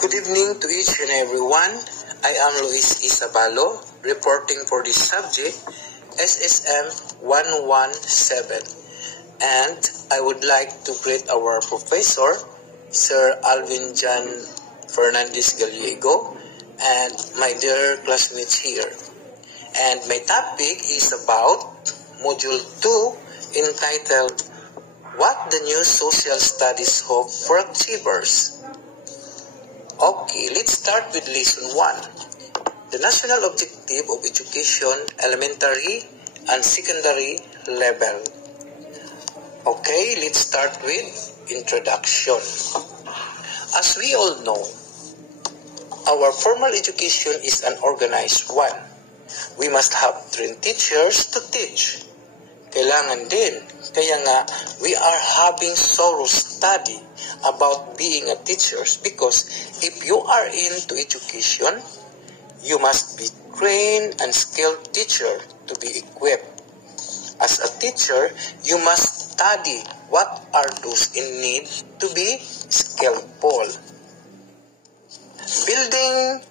Good evening to each and everyone. I am Sabalo, reporting for this subject, SSM 117. And I would like to greet our professor, Sir Alvin John Fernandez Gallego, and my dear classmates here. And my topic is about Module 2, entitled, What the New Social Studies Hope for Achievers. Okay, let's start with Lesson 1. The National Objective of Education, Elementary and Secondary Level. Okay, let's start with Introduction. As we all know, our formal education is an organized one. We must have trained teachers to teach. Kailangan din, kaya nga we are having thorough study about being a teacher, because if you are into education, you must be trained and skilled teacher to be equipped. As a teacher, you must study what are those in need to be skillful. Building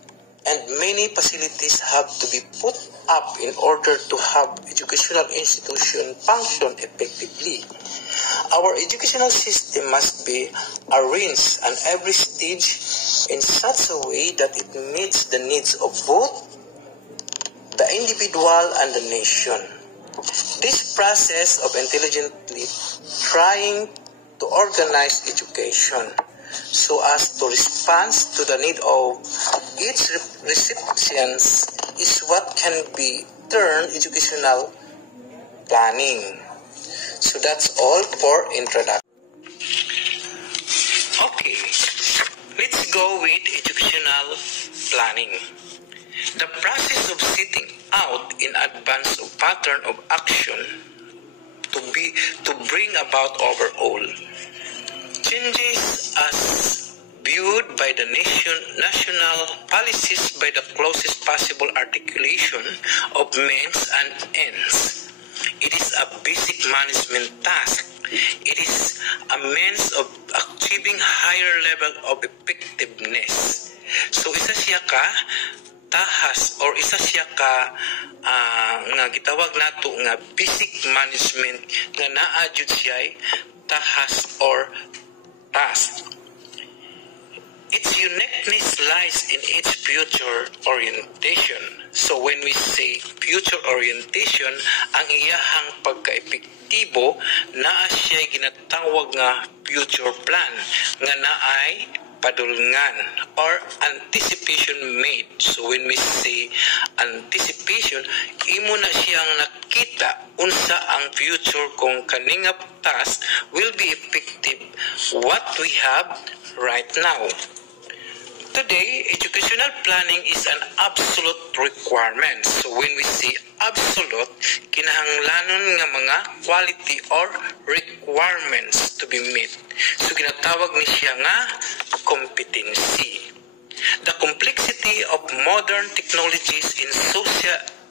and many facilities have to be put up in order to have educational institution function effectively. Our educational system must be arranged at every stage in such a way that it meets the needs of both the individual and the nation. This process of intelligently trying to organize education so as to respond to the need of its recipients is what can be termed educational planning. So that's all for introduction. Okay, let's go with educational planning. The process of setting out in advance of pattern of action to bring about overall changes as viewed by the national policies by the closest possible articulation of means and ends. It is a basic management task. It is a means of achieving higher level of effectiveness. So isa siya ka tahas or isa siya ka nga gitawag nato nga basic management nga naa jud siya tahas or task. Its uniqueness lies in its future orientation. So when we say future orientation, ang iyahang pagka-epektibo naa siya ginatawag nga future plan nga naay padulngan or anticipation made. So when we say anticipation, imo na siyang nakita unsa ang future kung kaningap task will be effective what we have right now. Today, educational planning is an absolute requirement. So when we say absolute, kinahanglanon nga mga quality or requirements to be met. So ginatawag ni siya nga competency. The complexity of modern technologies in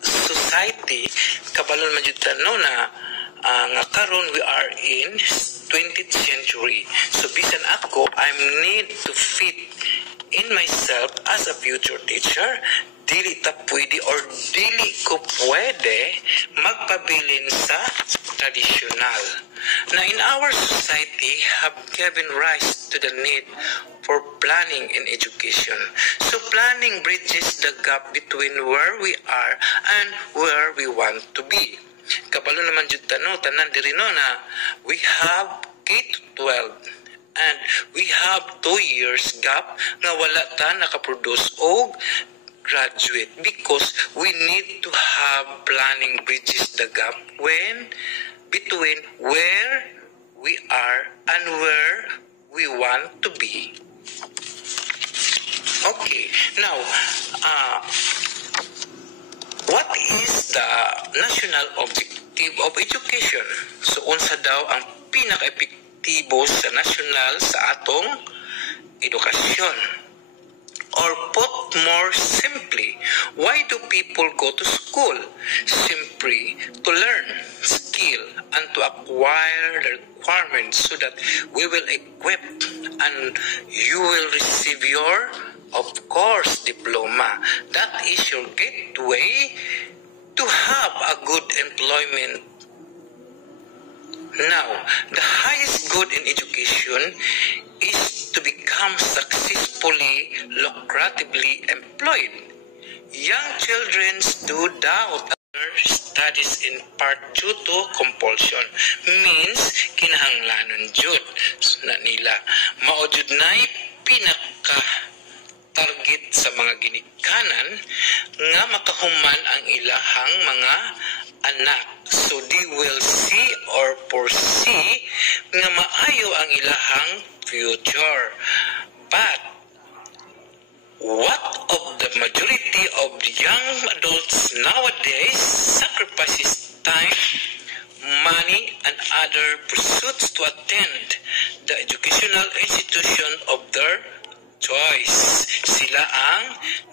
society, kabalon man jud tanong na nga karon we are in 20th century. So bisan ako, I need to fit in myself as a future teacher. Dili ta pwede or dili ko pwede magpabilin sa traditional. Na in our society have given rise to the need for planning in education. So planning bridges the gap between where we are and where we want to be. Kabalo naman jud tanan diri no na we have K-12 and we have 2 years gap nga wala ta nakaproduce og graduate, because we need to have planning bridges the gap between where we are and where we want to be. Okay, now what is the national objective of education? So unsa daw ang pinaka-epektibo sa national sa atong edukasyon? Or put more simply, why do people go to school? Simply to learn skill and to acquire the requirements so that we will equip and you will receive your, of course, diploma. That is your gateway to have a good employment. Now, the highest good in education is to become successfully, lucratively employed. Young children do doubt their studies in part due to compulsion. Means, kinahanglanon jud na nila. Mao jud nay pinaka target sa mga ginikanan nga makahuman ang ilahang mga anak. So they will see or foresee nga maayo ang ilahang future. But what of the majority of young adults nowadays sacrifices time, money, and other pursuits to attend the educational institution of their choice. Sila ang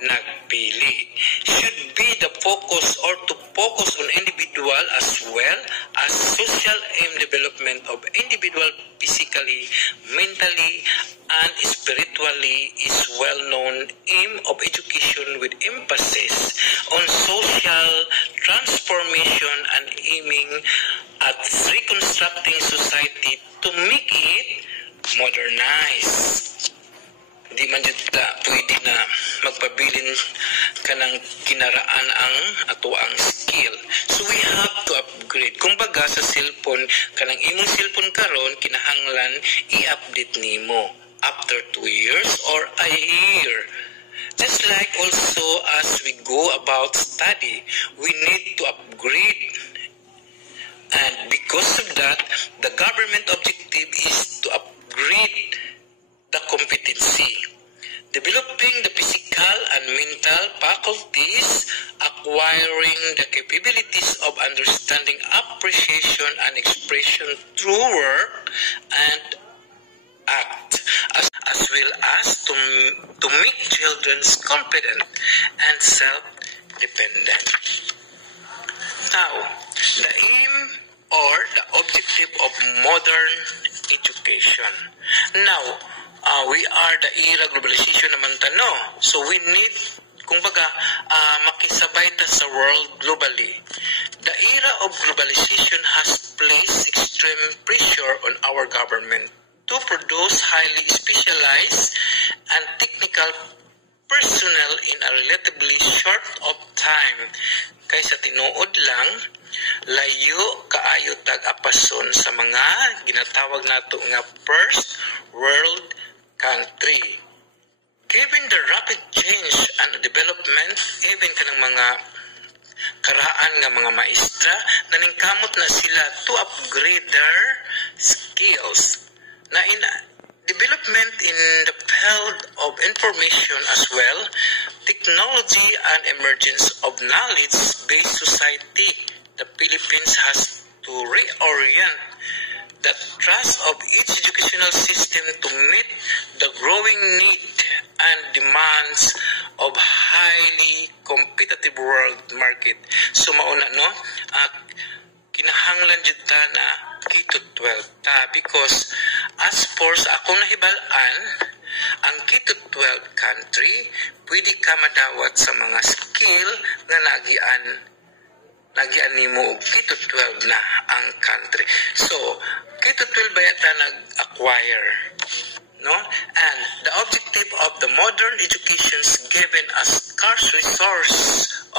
nagpili. Should be the focus or to focus on individual as well as social aim development of individual physically, mentally, and spiritually is well-known aim of education with emphasis on social transformation and aiming at reconstructing society to make it modernized. Di man dito pwede na magpabilin ka ng kinaraan ang ato ang skill. So we have to upgrade. Kung baga sa cellphone, kanang imong cellphone karon kinahanglan i-update nimo after 2 years or a year. Just like also as we go about study, we need to upgrade. And because of that, the government objective is to upgrade the competency, developing the physical and mental faculties, acquiring the capabilities of understanding, appreciation, and expression through work and act, as well as to make children confident and self-dependent. Now, the aim or the objective of modern education. Now, we are the era globalization naman tano. So we need, kumbaga, makisabay ta sa world globally. The era of globalization has placed extreme pressure on our government to produce highly specialized and technical personnel in a relatively short of time. Kaysa tinuod lang, layo kaayo tag-apason sa mga ginatawag nato nga first world country. Given the rapid change and development, even kanang mga karaan nga mga maestra, naningkamot na sila to upgrade their skills. Na in development in the field of information as well, technology and emergence of knowledge-based society, the Philippines has to reorient the trust of each educational system to meet the growing need and demands of highly competitive world market. So mauna no, kinahanglan jud ta na K-12 ta, because as for sa akong nahibal-an, ang K-12 country pwede ka madawat sa mga skill nga nagian nimo og K-12 na ang country. So K-12 ba yata nag-acquire, no? And the objective of the modern education is given as scarce resource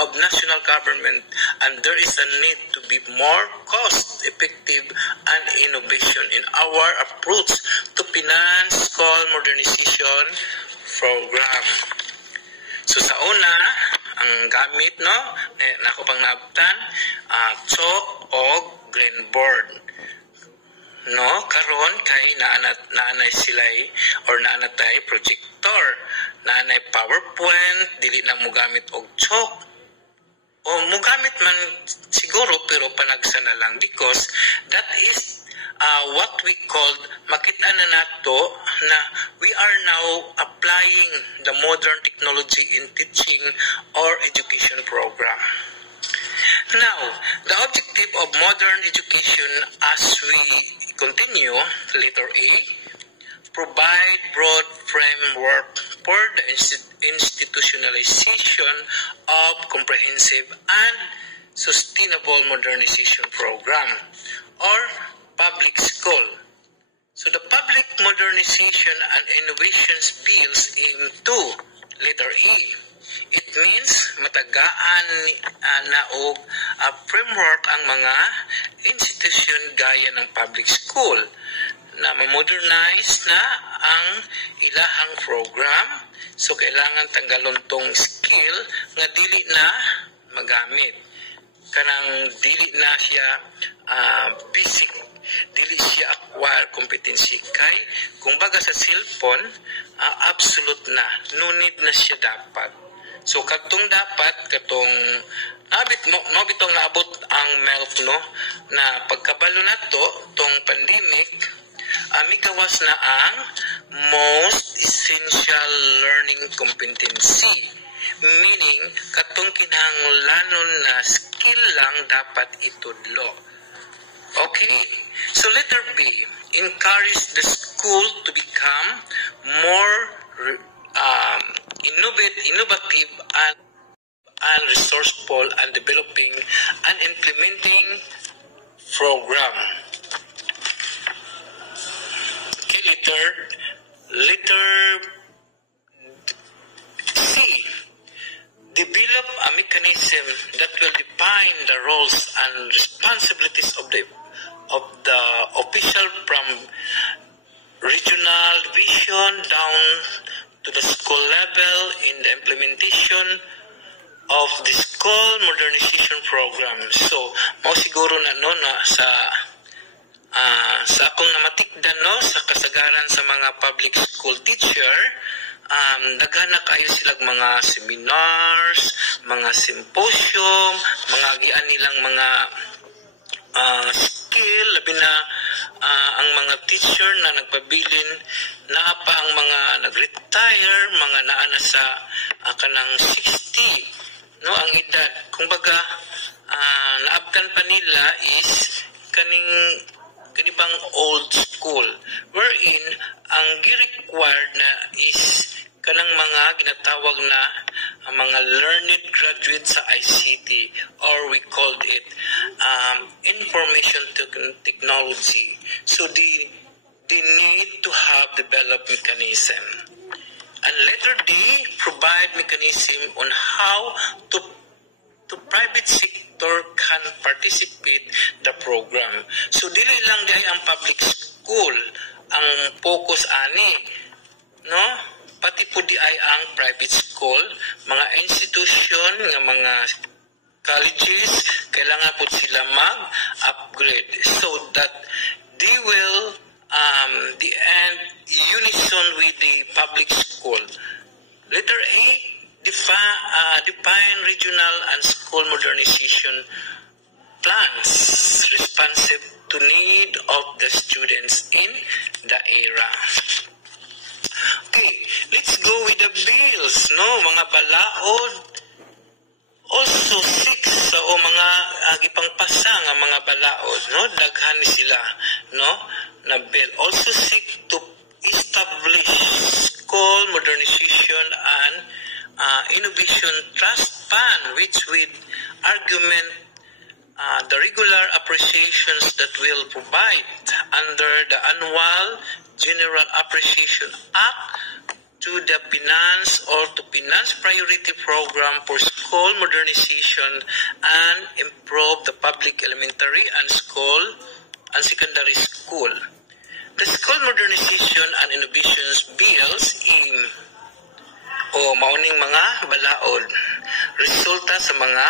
of national government, and there is a need to be more cost-effective and innovation in our approach to finance school modernization program. So sa una, ang gamit, no, nako pang naabtan, chalk o green board. No, karon kay naanay silay or naanatay projector, naanay PowerPoint, dili na mo gamit og chalk. O mo gamit man siguro pero panagsa na lang, because that is what we called, makita na nato na we are now applying the modern technology in teaching or education program. Now, the objective of modern education as we continue, letter A, provide broad framework for the institutionalization of comprehensive and sustainable modernization program or public school. So the public modernization and innovations bills aim to letter E. It means matagaan na og framework ang mga institution gaya ng public school na ma-modernize na ang ilahang program. So kailangan tanggalon tong skill nga dili na magamit. Kanang dili na siya basic, dili siya acquire competency kay kung baga sa cellphone absolute na, no need na siya dapat. So katong dapat katong bitong naabot ang MELF no na pagkabalo nato tong pandemic, migawas na ang most essential learning competency, meaning katong kinahanglanon na skill lang dapat itudlo. Okay, so letter B, encourage the school to become more innovative and resourceful and developing and implementing program. Okay, letter C, develop a mechanism that will define the roles and responsibilities of the official from regional division down to the school level in the implementation of the school modernization program. So, mao siguro na no na sa akong namatikdan no sa kasagaran sa mga public school teacher, naghanap kayo silang mga seminars, mga symposium, mga gian nilang mga skill, labi na ang mga teacher na nagpabilin na pa ang mga nag-retire, mga naana sa kanang 60 no ang edad. Kung baga naabtan pa nila is kanibang old school wherein ang gi-required na is kanang mga ginatawag na mga learned graduate sa ICT, or we called it information technology. So they need to have developed mechanism. And letter D, provide mechanism on how to private sector can participate the program. So dili lang di ang public school ang focus ani, no? Pati po di ay ang private school, mga institution, nga mga colleges, kailangan po sila mag-upgrade so that they will the end unison with the public school. Letter A, define regional and school modernization plans responsive to need of the students in the era. Okay, let's go with the bills, no? Mga balaod. Also 6 o mga gipangpasa nga mga balaod, no? Daghan sila, no? Na bill. Also seek to establish school modernization and innovation trust fund, which with argument the regular appreciations that will provide under the annual General Appreciation Act to the finance priority program for school modernization and improve the public elementary and secondary school. The school modernization and innovations bills aim mauning mga balaod resulta sa mga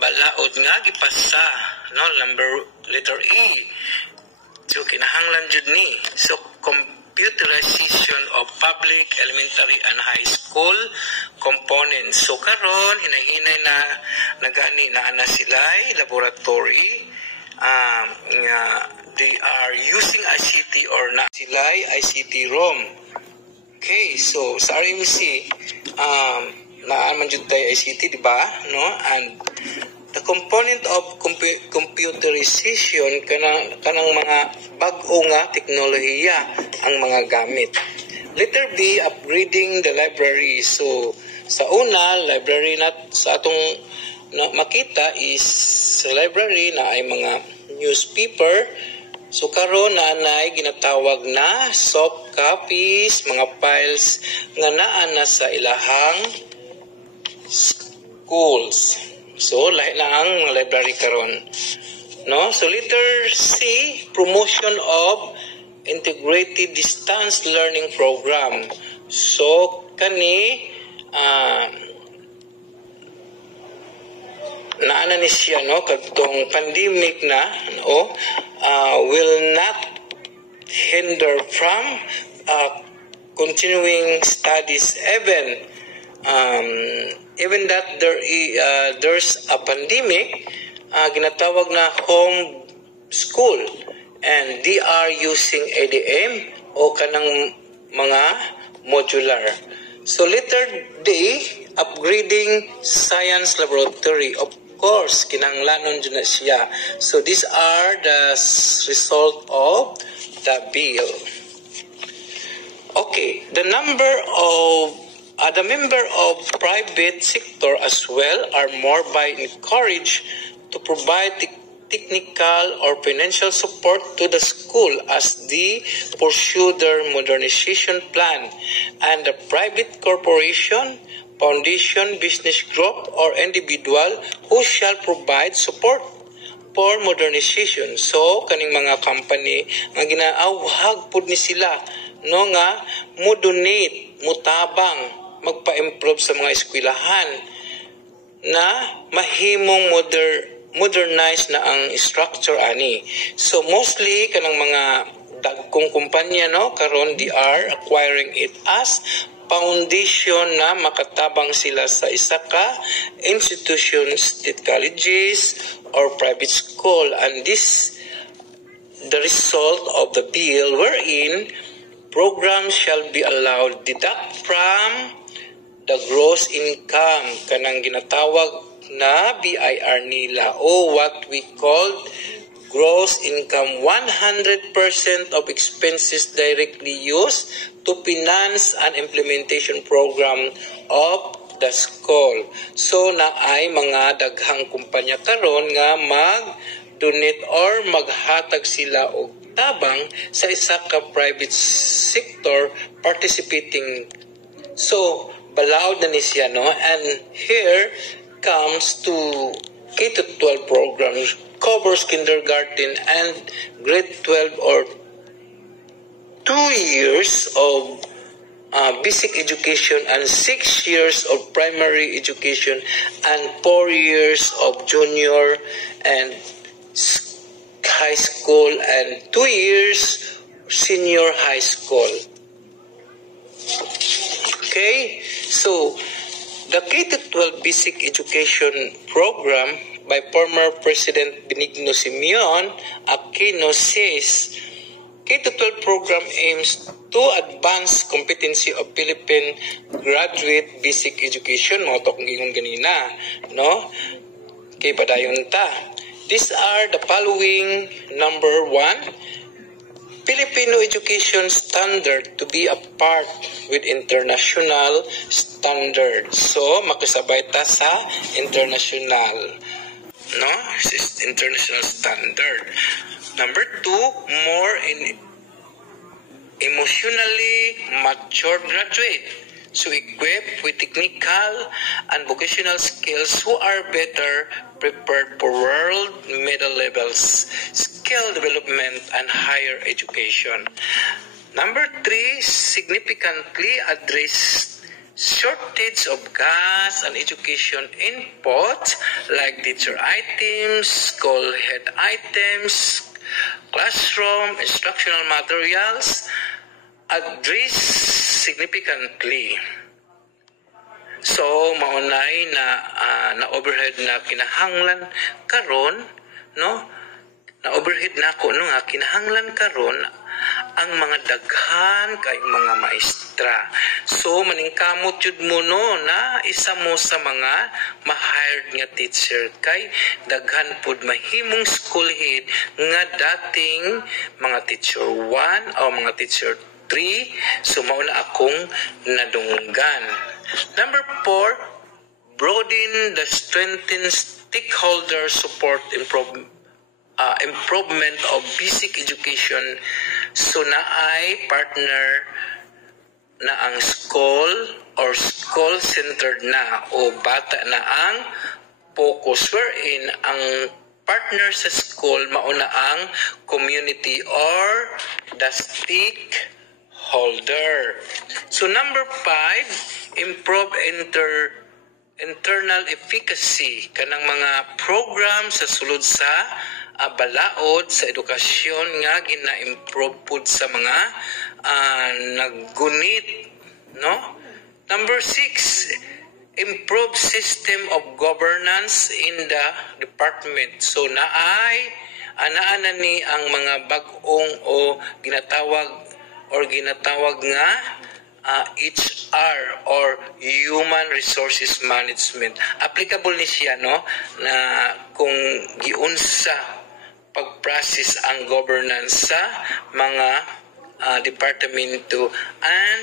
balaod nga gipasa, no? Letter E. So kinahanglan jud ni. So computerization of public elementary and high school components. So karon hinahinay na nagani na ana sila'y laboratory nga they are using ICT or na sila'y ICT room. Okay, so sa RMC naaman jud tay ICT, di ba? No? And The component of computerization kanang mga bag-o nga teknolohiya ang mga gamit. Letter B, upgrading the library. So sa una, library na sa atong makita is sa library na ay mga newspaper. So karon na anay ginatawag na soft copies, mga files nga naa na sa ilahang schools. So lahi na ang mga library karon. No? So letter C, promotion of integrated distance learning program. So kani naana ni siya no kadtong pandemic na will not hinder from continuing studies even that there's a pandemic, ginatawag na home school, and they are using ADM o kanang mga modular. So letter D, upgrading science laboratory. Of course, kinahanglanon dyan na siya. So these are the result of the bill. Okay, the member of private sector as well are more by encouraged to provide technical or financial support to the school as they pursue their modernization plan, and the private corporation, foundation, business group, or individual who shall provide support for modernization. So kaning mga company nga ginaawhag pud ni sila no nga mo donate, mutabang magpa-improve sa mga eskwelahan na mahimong modernize na ang structure ani. So mostly kanang mga dagkong kumpanya no karon they are acquiring it as foundation na makatabang sila sa isa ka institutions, state colleges or private school, and this the result of the bill wherein programs shall be allowed deduct from the gross income kanang ginatawag na BIR nila o what we call gross income. 100% of expenses directly used to finance an implementation program of the school. So na ay mga daghang kumpanya karon nga mag-donate or maghatag sila og tabang sa isa ka private sector participating. So balaod na ni siya no, and here comes to K-12 programs, covers kindergarten and grade 12 or 2 years of basic education and 6 years of primary education and 4 years of junior and high school and 2 years senior high school. Okay, so the K-12 basic education program by former President Benigno Simeon Aquino says K-12 program aims to advance competency of Philippine graduate basic education. Mo to kung gingong ganina, no? Kay padayon ta. These are the following. Number 1, Filipino education standard to be a part with international standards. So, makasabay ta sa international. No? This is international standard. Number 2, more emotionally mature graduate. So, equipped with technical and vocational skills who are better prepared for world middle levels, skill development, and higher education. Number 3, significantly address shortage of gas and education input like teacher items, school head items, classroom, instructional materials, address significantly. So maunay na overhead na kinahanglan karon, no? Na overhead na ko no nga kinahanglan karon ang mga daghan kay mga maestro maestra. So maningkamot jud mo no na isa mo sa mga ma-hired nga teacher kay daghan pud mahimong school head nga dating mga teacher 1 o mga teacher 3. So mao na akong nadunggan. Number 4, broaden the strengthen stakeholder support improvement of basic education. So naay partner na ang school or school-centered na o bata na ang focus, wherein ang partner sa school mauna ang community or the stakeholder. So number 5, improve internal efficacy kanang mga program sa sulod sa balaod sa edukasyon nga gina-improve pud sa mga naggunit, no? Number 6, improve system of governance in the department. So naay ana ni ang mga bag-ong o ginatawag nga HR or Human Resources Management. Applicable ni siya, no, na kung giunsa pag-process ang governance sa mga departamento and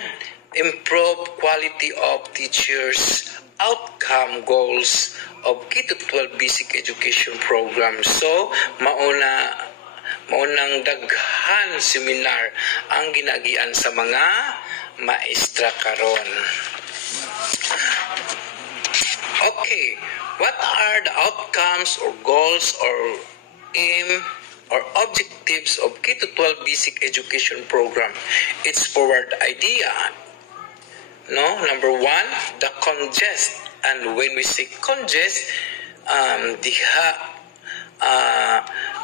improve quality of teachers outcome goals of K-12 basic education program. So maunang daghan seminar ang ginagian sa mga maestra karon. Okay, what are the outcomes or goals or aim or objectives of K-12 basic education program? It's forward idea. No, number 1, the congest. And when we say congest,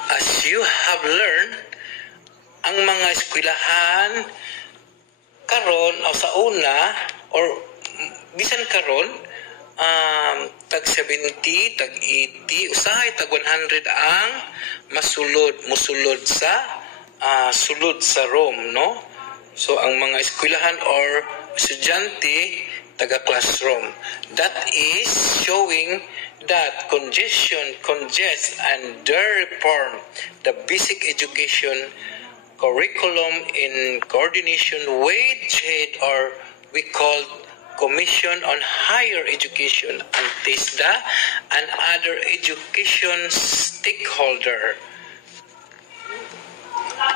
as you have learned, ang mga eskwelahan karon o sa una or bisan karon tag 70, tag 80, usahay tag 100 ang musulod sa sulod sa Rome, no? So ang mga eskwelahan or estudyante taga classroom. That is showing that congest and reform the basic education curriculum in coordination with GED, or we call Commission on Higher Education and TESDA and other education stakeholder.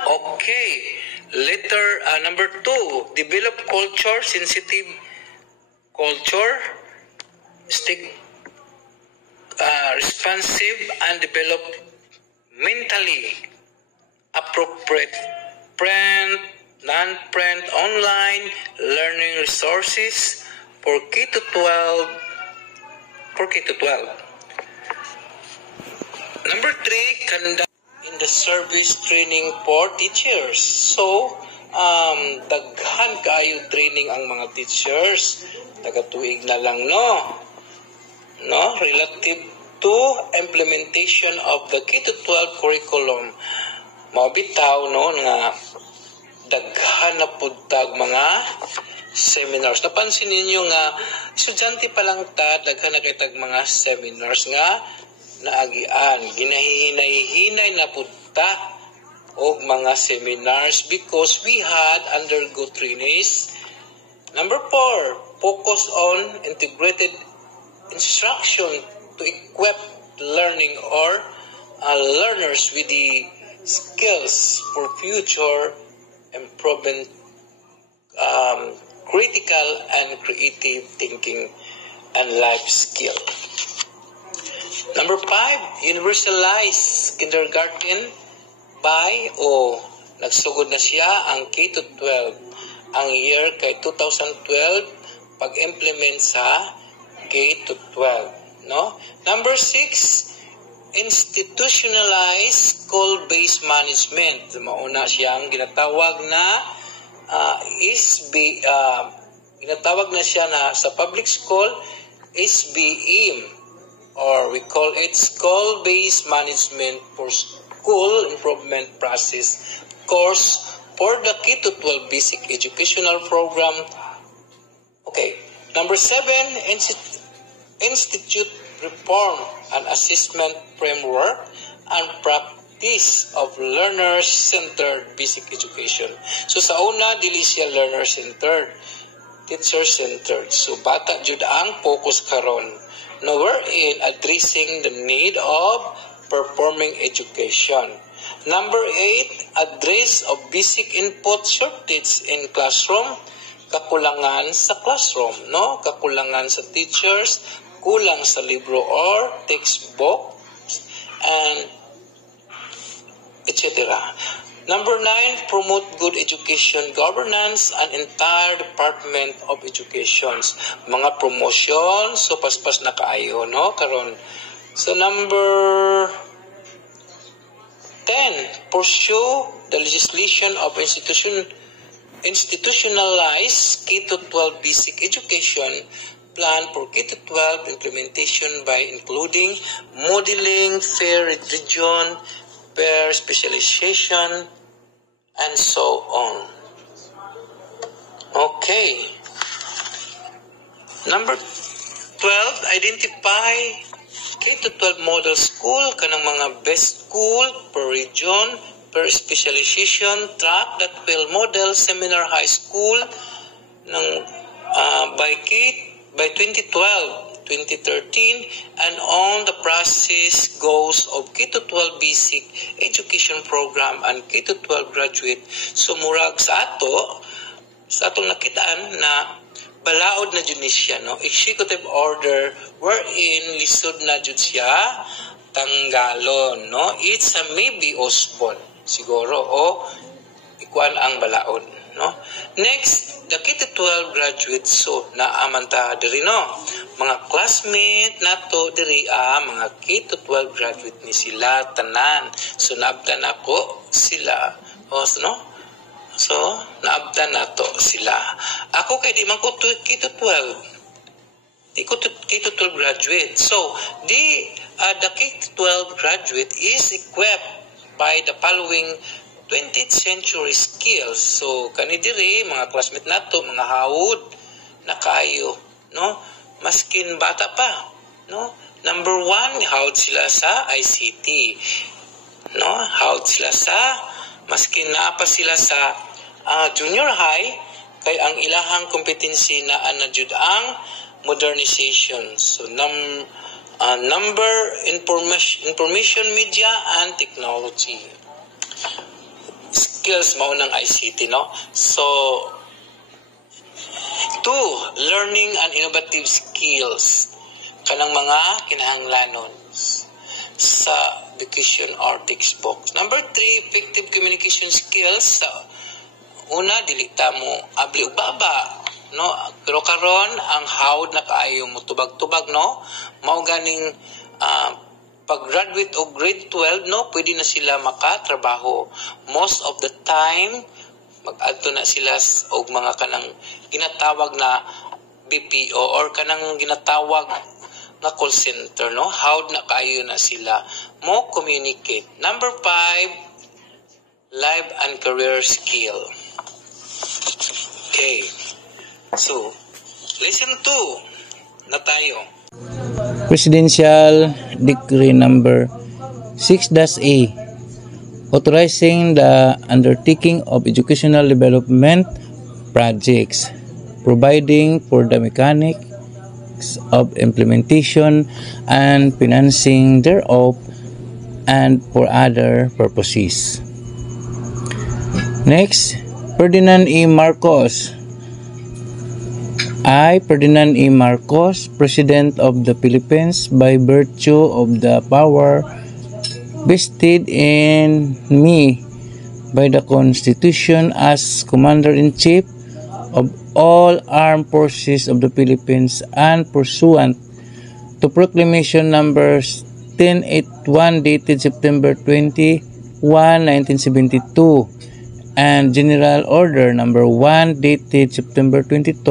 Okay, letter number 2, develop culture, sensitive culture, responsive and develop mentally appropriate print, non-print, online learning resources for K-12. Number 3, conduct in the service training for teachers. So, daghan kayo training ang mga teachers. Taga-tuig na lang, no, relative to implementation of the K-12 curriculum. Mabitaw, no, nga daghan na pudtag mga seminars. Napansin ninyo nga estudyante pa lang ta, daghan na kitag mga seminars nga naagian. Ginahihinay na pudta og mga seminars because we had undergo trainees. Number 4, focus on integrated instruction to equip learning or learners with the skills for future improvement, critical and creative thinking and life skill. Number 5, universalize kindergarten by nagsugod na siya ang K-12 ang year kay 2012 pag-implement sa K-12, no? Number 6, institutionalize school-based management. Mauna siyang ginatawag na ginatawag na siya na sa public school SBM, or we call it school-based management for school improvement process course for the K-12 basic educational program Okay. Number 7, institute reform and assessment framework and practice of learner-centered basic education. So sa una, dili siya learner-centered, teacher-centered. So bata jud ang focus karon. No, wherein addressing the need of performing education. Number 8, address of basic input shortage in classroom, kakulangan sa classroom, no? Kakulangan sa teachers, kulang sa libro or textbook, and etc. Number 9, promote good education governance and entire Department of Education. Mga promotion, so paspas na kaayo, no? Karon. So number 10, pursue the legislation of institutionalized K-12 basic education plan for K-12 implementation by including modeling, fair region, pair specialization, and so on. Okay. Number 12, identify K-12 model school, kanang mga best school per region, per specialization track that will model seminar high school ng by 2012, 2013, and on the process goes of K-12 basic education program and K-12 graduate. So murag sa atong nakitaan na balaod na jud ni siya, no? Executive order wherein lisod na jud siya tanggalon, no? It's a maybe osbon siguro o ikuan ang balaod, no? Next, the K-12 graduates, so naamanta diri, no? Mga classmate nato diri mga K-12 graduate ni sila tanan. So naabtan ako sila, no? So, naabdan nato sila. Ako kay di man ko K-12. Di ko K-12 graduate. So, the K-12 graduate is equipped by the following 20th century skills. So, kani diri mga classmate nato, mga hawod na kayo, no? Maskin bata pa, no? Number 1, hawod sila sa ICT. No? Hawod sila sa maskin naa pa sila sa junior high, kay ang ilahang competency na anajud ang modernization. So number, information media and technology. Skills mao ng ICT, no? So 2, learning and innovative skills. Kanang mga kinahanglanon sa education or textbooks. Number 3, effective communication skills. Una, dilita mo abli ug baba, no? Pero karon ang hawd na kaayo mo tubag-tubag, no? Mao ganing pag-graduate og grade 12, no, pwede na sila makatrabaho. Most of the time mag-adto na sila og mga kanang ginatawag na BPO or kanang ginatawag na call center, no? Hawd na kaayo na sila mo communicate. Number 5, life and career skill. Okay. So, lesson 2 na tayo. Presidential Decree number 6-A, authorizing the undertaking of educational development projects, providing for the mechanics of implementation and financing thereof, and for other purposes. Next, Ferdinand E. Marcos. I, Ferdinand E. Marcos, President of the Philippines, by virtue of the power vested in me by the Constitution as Commander-in-Chief of all armed forces of the Philippines and pursuant to Proclamation number 1081 dated September 21, 1972, and General Order number 1 dated September 22,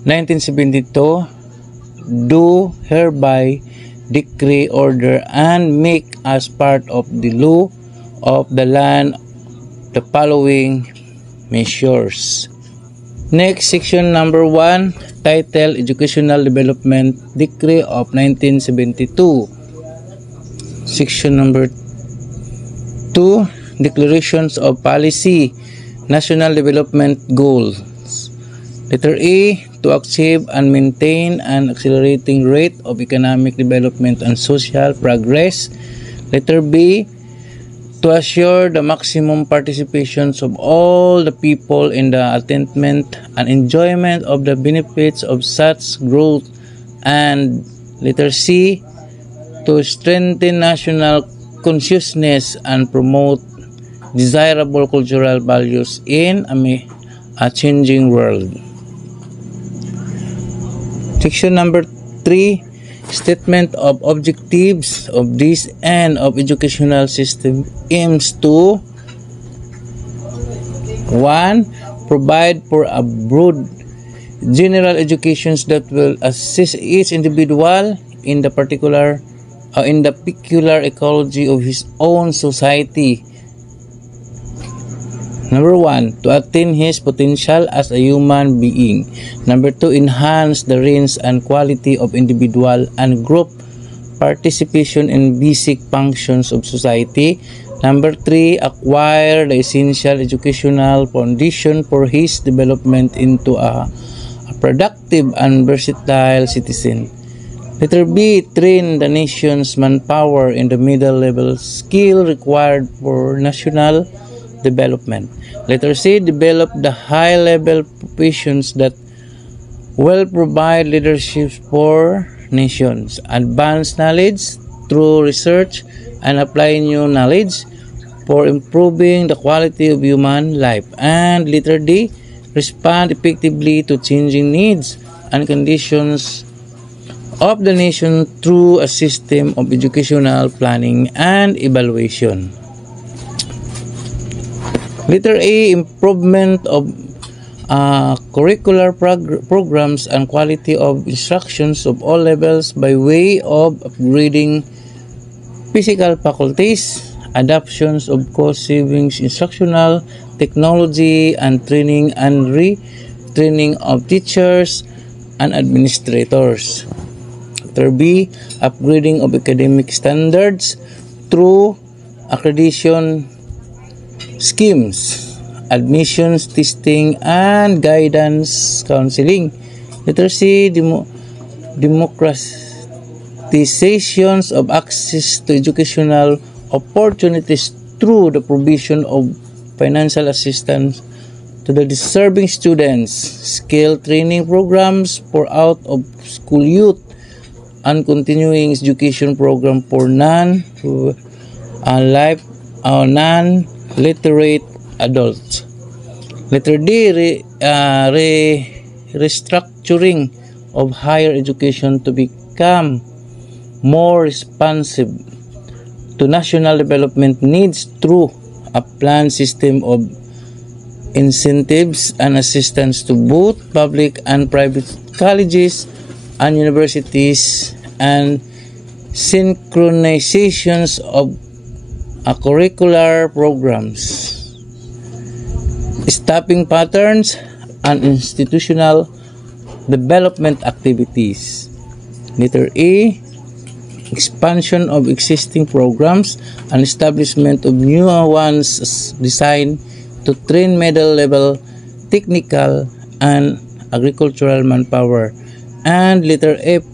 1972, do hereby decree, order, and make as part of the law of the land the following measures. Next, section number 1, title Educational Development Decree of 1972. Section number 2, Declarations of Policy, National Development Goals. Letter A, to achieve and maintain an accelerating rate of economic development and social progress. Letter B, to assure the maximum participation of all the people in the attainment and enjoyment of the benefits of such growth. And letter C, to strengthen national consciousness and promote desirable cultural values in a changing world. Section number 3, Statement of Objectives of this end of educational system aims to 1. Provide for a broad general education that will assist each individual in the peculiar ecology of his own society. Number 1, to attain his potential as a human being. Number 2, enhance the range and quality of individual and group participation in basic functions of society. Number 3, acquire the essential educational foundation for his development into a productive and versatile citizen. Letter B, train the nation's manpower in the middle level skill required for national development. Letter C, develop the high-level professions that will provide leadership for nations. Advance knowledge through research and apply new knowledge for improving the quality of human life. And letter D, respond effectively to changing needs and conditions of the nation through a system of educational planning and evaluation. Letter A, improvement of curricular programs and quality of instructions of all levels by way of upgrading physical faculties, adoptions of cost-saving instructional technology, and training and retraining of teachers and administrators. Letter B, upgrading of academic standards through accreditation schemes, admissions testing, and guidance counseling. Letter C, democratizations of access to educational opportunities through the provision of financial assistance to the deserving students, skill training programs for out-of-school youth, and continuing education program for non-literate adults. Letter D, restructuring of higher education to become more responsive to national development needs through a planned system of incentives and assistance to both public and private colleges and universities, and synchronizations of curricular programs, staffing patterns, and institutional development activities. Letter A, expansion of existing programs and establishment of new ones designed to train middle-level technical and agricultural manpower. And letter F,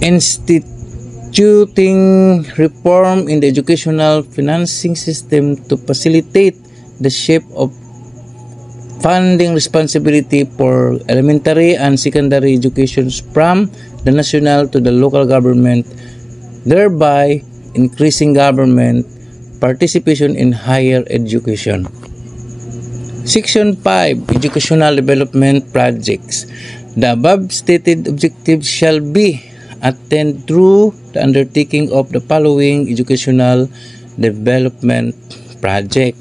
instituting reform in the educational financing system to facilitate the shift of funding responsibility for elementary and secondary education from the national to the local government, thereby increasing government participation in higher education. Section 5, Educational Development Projects. The above stated objectives shall be attained through the undertaking of the following educational development project.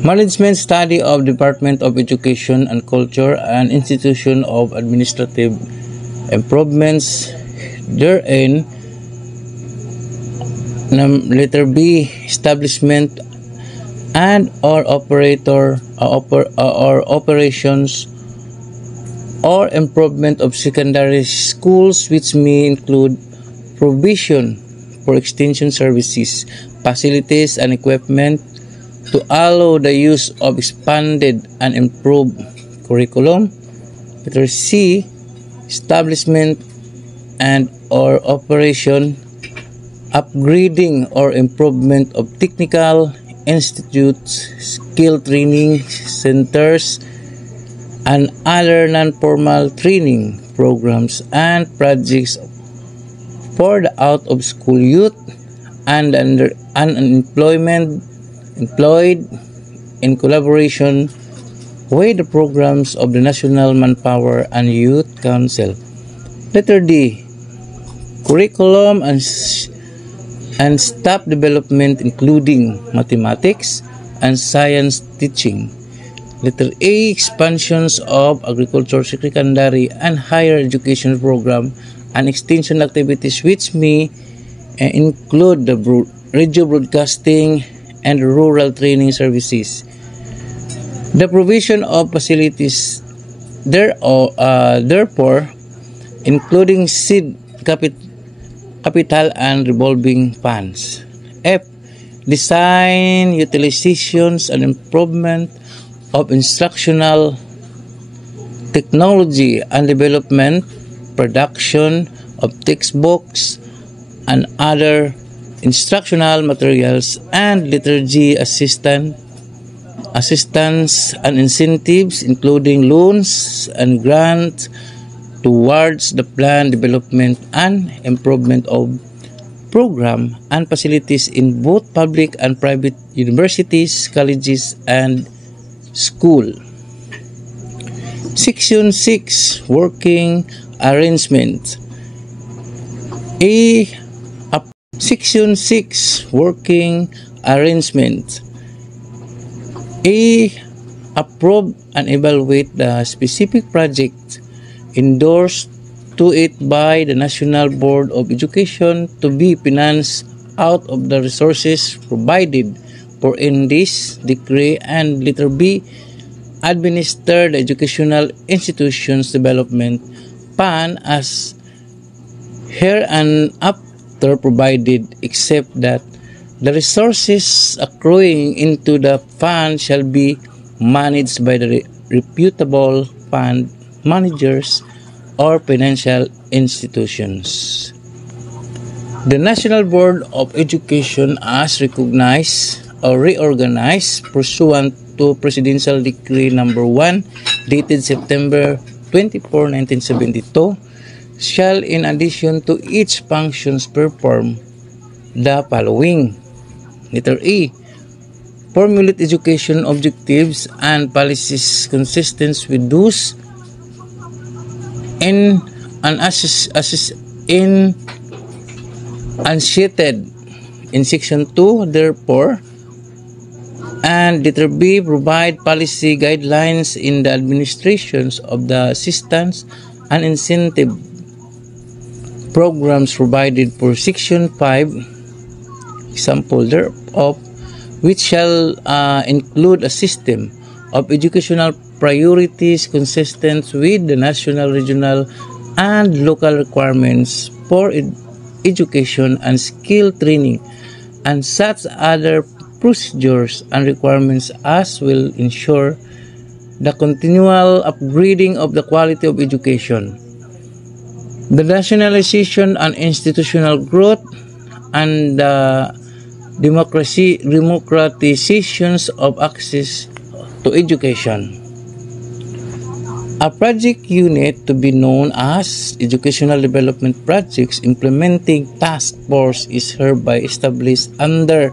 Management study of Department of Education and Culture and institution of administrative improvements therein. Letter B, establishment and or operations or improvement of secondary schools, which may include provision for extension services, facilities, and equipment to allow the use of expanded and improved curriculum. Letter C, establishment and or operation, upgrading or improvement of technical institutes, skill training centers, and other non-formal training programs and projects for the out-of-school youth and employed in collaboration with the programs of the National Manpower and Youth Council. Letter D, curriculum and staff development, including mathematics and science teaching. Letter A, expansions of agriculture secondary and higher education program and extension activities, which may include the radio broadcasting and rural training services. The provision of facilities therefore, including seed capital and revolving funds. F, design, utilizations, and improvement of instructional technology and development, production of textbooks and other instructional materials, and liturgy assistance and incentives, including loans and grants towards the planned development and improvement of program and facilities in both public and private universities, colleges, and school. Section 6, working arrangement. Section 6, working arrangement. A, approve and evaluate the specific project endorsed to it by the National Board of Education to be financed out of the resources provided for in this decree. And letter B, administer the educational institutions development fund as hereinafter provided, except that the resources accruing into the fund shall be managed by the reputable fund managers or financial institutions. The National Board of Education as recognized or reorganized pursuant to Presidential Decree Number 1 dated September 24, 1972 shall, in addition to its functions, perform the following. Letter E, formulate education objectives and policies consistent with those enunciated in Section 2, therefore. And letter B, provide policy guidelines in the administrations of the assistance and incentive programs provided for Section 5, example thereof, which shall include a system of educational priorities consistent with the national, regional, and local requirements for education and skill training, and such other procedures and requirements as will ensure the continual upgrading of the quality of education, the nationalization and institutional growth, and the democratizations of access to education. A project unit to be known as Educational Development Projects Implementing Task Force is hereby established under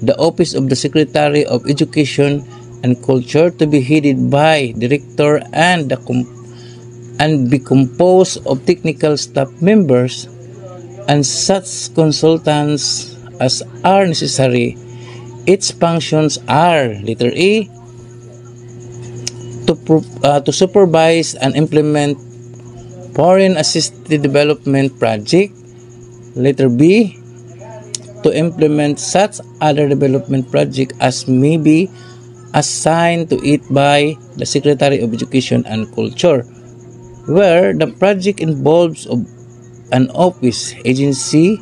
the Office of the Secretary of Education and Culture, to be headed by Director and be composed of technical staff members and such consultants as are necessary. Its functions are: letter A, to supervise and implement foreign assisted development project. Letter B, to implement such other development project as may be assigned to it by the Secretary of Education and Culture, where the project involves an office, agency,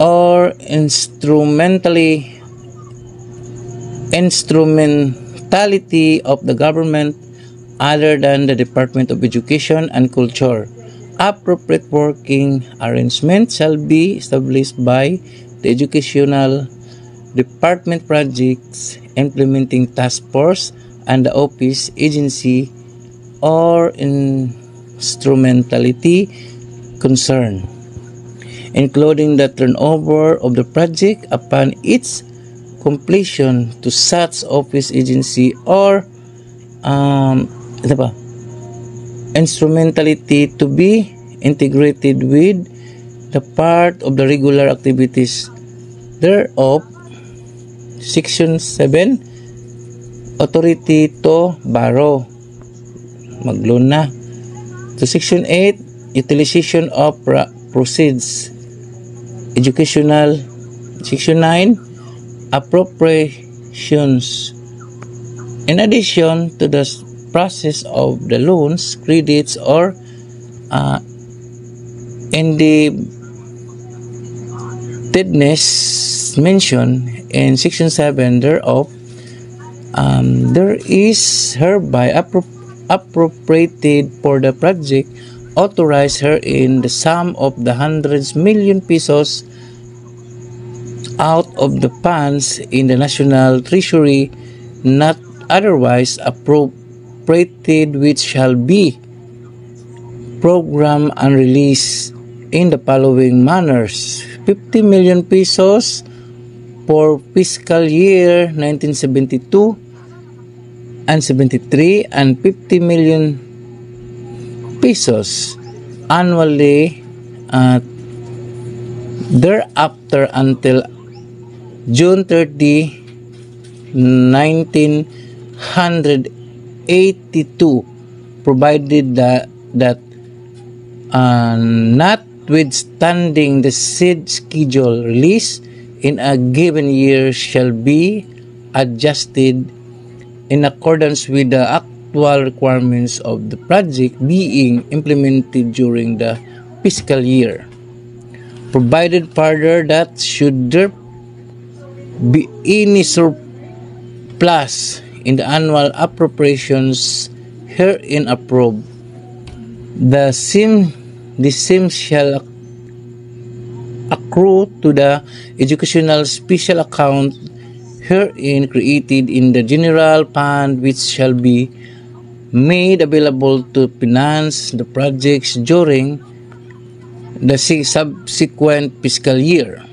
or instrumentality of the government other than the Department of Education and Culture. Appropriate working arrangements shall be established by the Educational Department projects implementing task force and the office, agency, or instrumentality concerned, including the turnover of the project upon its completion to such office, agency, or instrumentality to be integrated with the part of the regular activities thereof. Section 7, authority to borrow, mag-loan na. To Section 8, utilization of proceeds, educational. Section 9, appropriations. In addition to the process of the loans, credits, or indebtedness mentioned in Section 7 thereof, there is hereby appropriated for the project authorized her in the sum of the hundreds million pesos out of the funds in the National Treasury not otherwise appropriated, which shall be programmed and released in the following manners: 50 million pesos for fiscal year 1972 and 73, and 50 million pesos annually thereafter until June 30, 1982, provided that notwithstanding the said schedule, release in a given year shall be adjusted in accordance with the actual requirements of the project being implemented during the fiscal year. Provided further that should there be any surplus in the annual appropriations herein approved, the same shall accrue to the educational special account herein created in the general fund, which shall be made available to finance the projects during the subsequent fiscal year.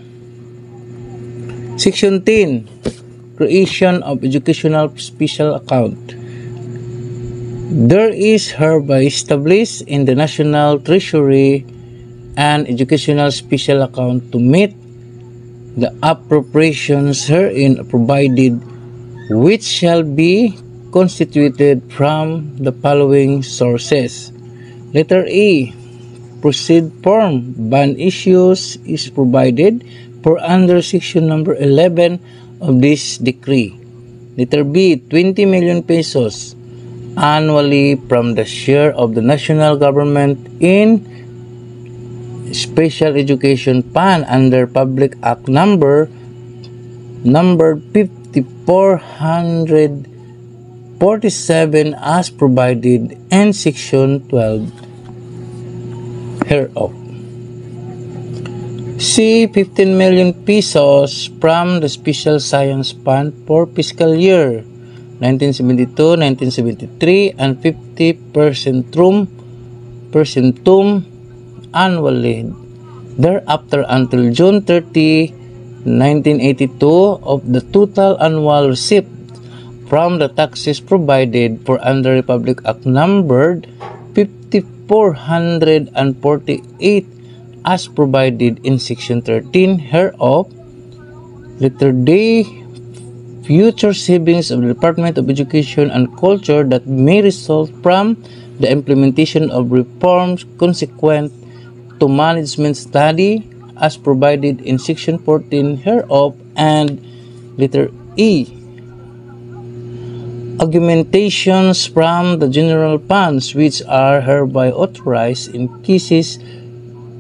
Section 10, creation of educational special account. There is hereby established in the National Treasury an educational special account to meet the appropriations herein provided, which shall be constituted from the following sources. Letter A, proceed form bond issues is provided for under section number 11 of this decree. Letter B, 20 million pesos annually from the share of the national government in Special Education Fund under Public Act number 5447 as provided in section 12 hereof. C, 15 million pesos from the Special Science Fund for fiscal year 1972-1973 and 50% annually thereafter until June 30, 1982 of the total annual receipt from the taxes provided for under Republic Act numbered 5448 as provided in section 13 hereof. Letter D, future savings of the Department of Education and Culture that may result from the implementation of reforms consequent to management study as provided in Section 14 hereof, and letter E. Augmentations from the general funds which are hereby authorized in cases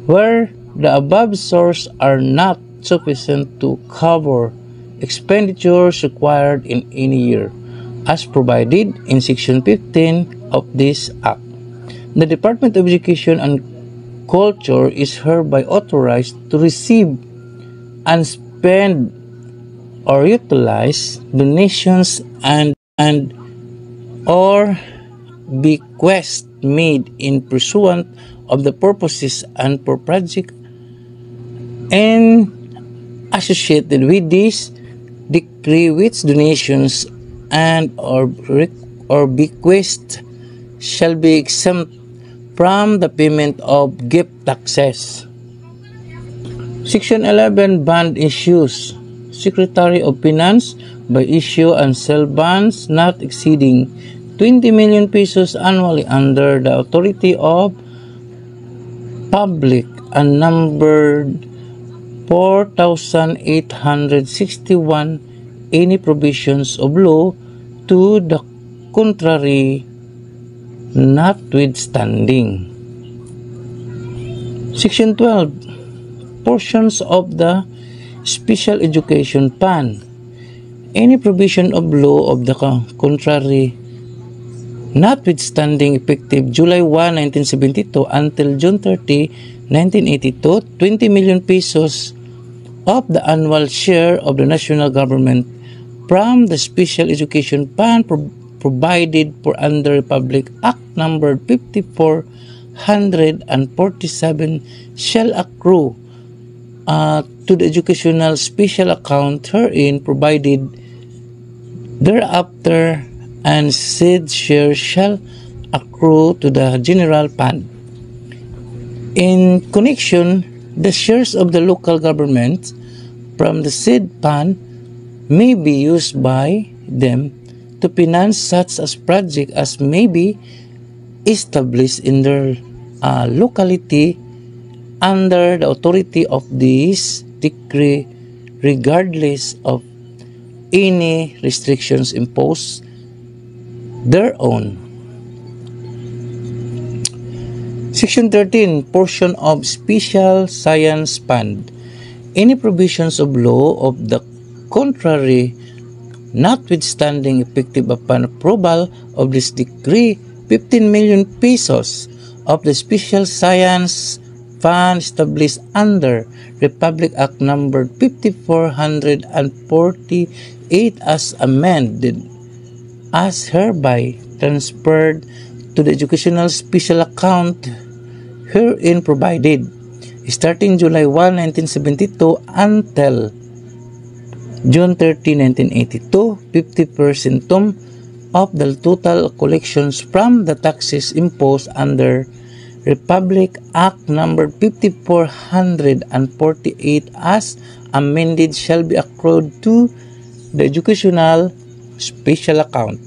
where the above sources are not sufficient to cover expenditures required in any year, as provided in Section 15 of this Act. The Department of Education and Culture is hereby authorized to receive and spend or utilize donations and or bequests made in pursuant of the purposes and for project and associated with this decree, which donations and or bequests shall be exempt from the payment of gift taxes. Section 11, Bond Issues. Secretary of Finance by issue and sell bonds not exceeding 20 million pesos annually under the authority of public and numbered 4,861, any provisions of law to the contrary notwithstanding. Section 12, portions of the Special Education Fund. Any provision of law of the contrary notwithstanding, effective July 1, 1972 until June 30, 1982, 20 million pesos of the annual share of the national government from the Special Education Fund provided for under Republic Act number 5447 shall accrue to the educational special account herein provided thereafter, and said share shall accrue to the general fund. In connection, the shares of the local government from the said fund may be used by them to finance such as project as may be established in their locality under the authority of this decree, regardless of any restrictions imposed thereon. Section 13, portion of Special Science Fund. Any provisions of law of the contrary notwithstanding, effective upon approval of this decree, 15 million pesos of the Special Science Fund established under Republic Act number 5448 as amended, as hereby transferred to the educational special account herein provided, starting July 1, 1972 until June 30, 1982, 50% of the total collections from the taxes imposed under Republic Act number 5448 as amended shall be accrued to the educational special account.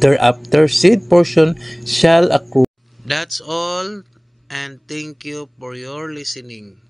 Thereafter, said portion shall accrue. That's all, and thank you for your listening.